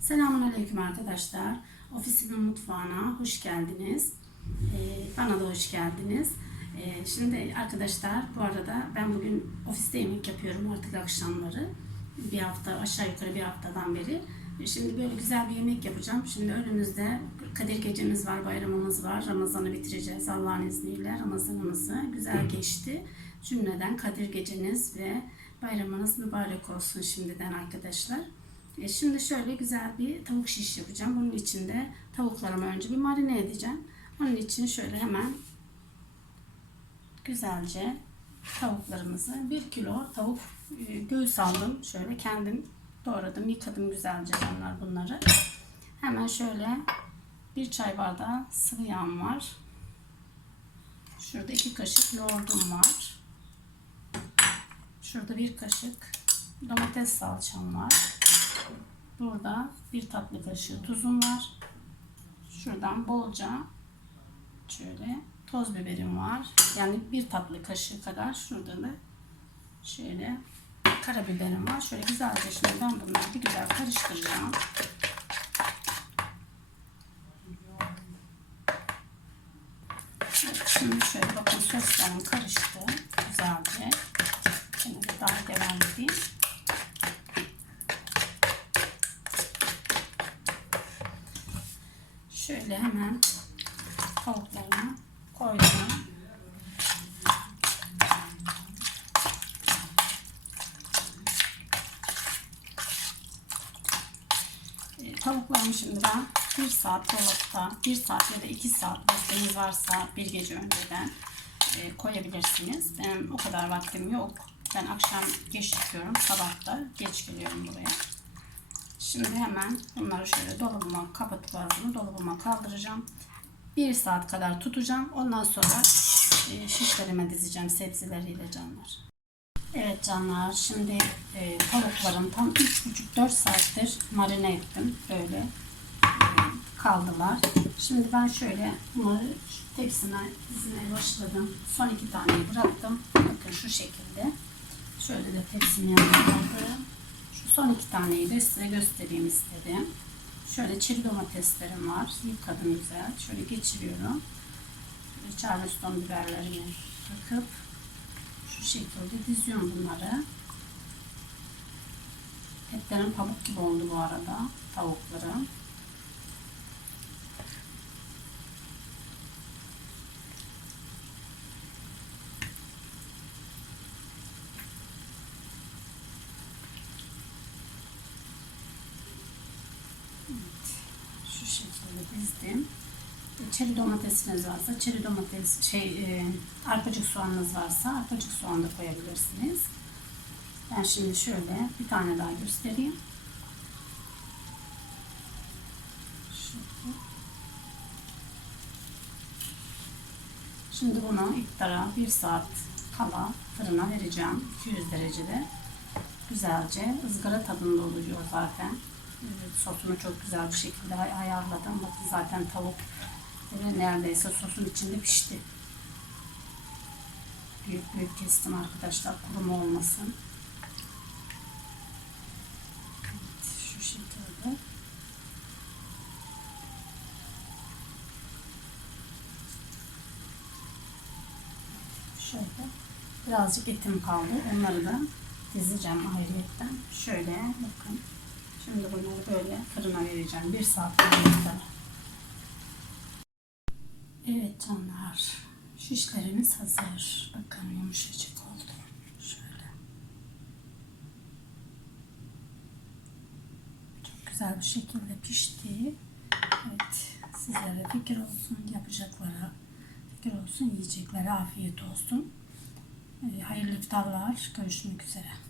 Selamünaleyküm arkadaşlar. Ofisimin mutfağına hoş geldiniz. Ee, bana da hoş geldiniz. Ee, şimdi arkadaşlar bu arada ben bugün ofiste yemek yapıyorum artık akşamları. Bir hafta aşağı yukarı bir haftadan beri. Şimdi böyle güzel bir yemek yapacağım. Şimdi önümüzde Kadir Gecemiz var, bayramımız var. Ramazan'ı bitireceğiz Allah'ın izniyle. Ramazanımızı güzel geçti. Cümleden Kadir Geceniz ve bayramınız mübarek olsun şimdiden arkadaşlar. E şimdi şöyle güzel bir tavuk şiş yapacağım. Bunun için de tavuklarımı önce bir marine edeceğim. Onun için şöyle hemen güzelce tavuklarımızı bir kilo tavuk e, göğüs aldım. Şöyle kendim doğradım, yıkadım güzelce onlar bunları. Hemen şöyle bir çay bardağı sıvı yağım var. Şurada iki kaşık yoğurdum var. Şurada bir kaşık domates salçam var. Burada bir tatlı kaşığı tuzum var. Şuradan bolca şöyle toz biberim var. Yani bir tatlı kaşığı kadar. Şurada da şöyle karabiberim var. Şöyle güzelce şimdi ben bunları bir güzel karıştıracağım. Evet, şimdi şöyle bakın soslarım karıştı güzelce. Şimdi de daha devam edeyim. Şöyle hemen tavuklarımı koydum. E, Tavuklarımı şimdi ben bir saat dolapta, bir saat ya da iki saat vaktiniz varsa bir gece önceden e, koyabilirsiniz. Benim o kadar vaktim yok. Ben akşam geç çıkıyorum, sabah da geç geliyorum buraya. Şimdi hemen bunları şöyle dolabıma kapatıp ağzını dolabıma kaldıracağım. Bir saat kadar tutacağım. Ondan sonra e, şişlerime dizeceğim sebzeleriyle canlar. Evet canlar şimdi e, tavuklarım tam 3,5-4 saattir marine ettim. Böyle e, kaldılar. Şimdi ben şöyle bunları tepsime dizmeye başladım. Son iki taneyi bıraktım. Bakın şu şekilde. Şöyle de tepsimin yanına son iki taneyi de size göstereyim istedim. Şöyle çeri domateslerim var. Yıkadım güzel. Şöyle geçiriyorum. Şöyle charleston biberlerimi takıp şu şekilde diziyorum bunları. Etlerim pamuk gibi oldu bu arada. Tavuklarım. şu şekilde dizdim. Çeri domatesiniz varsa, çeri domates, şey, e, arpacık soğanınız varsa arpacık soğan da koyabilirsiniz. Ben şimdi şöyle bir tane daha göstereyim. Şimdi bunu iftara bir saat kala fırına vereceğim. 200 derecede. Güzelce ızgara tadında oluyor zaten. Sosunu çok güzel bir şekilde ay- ayarladım. Bakın zaten tavuk böyle neredeyse sosun içinde pişti. Büyük büyük kestim arkadaşlar kuruma olmasın. Şu şekilde. Şöyle birazcık etim kaldı. Onları da dizeceğim ayrıyetten. Şöyle bakın. Şimdi bunları böyle fırına vereceğim. Bir saat kadar. Evet canlar. Şişlerimiz hazır. Bakın yumuşacık oldu. Şöyle. Çok güzel bir şekilde pişti. Evet. Sizlere fikir olsun. Yapacaklara fikir olsun. Yiyeceklere afiyet olsun. Ee, Hayırlı iftarlar. Görüşmek üzere.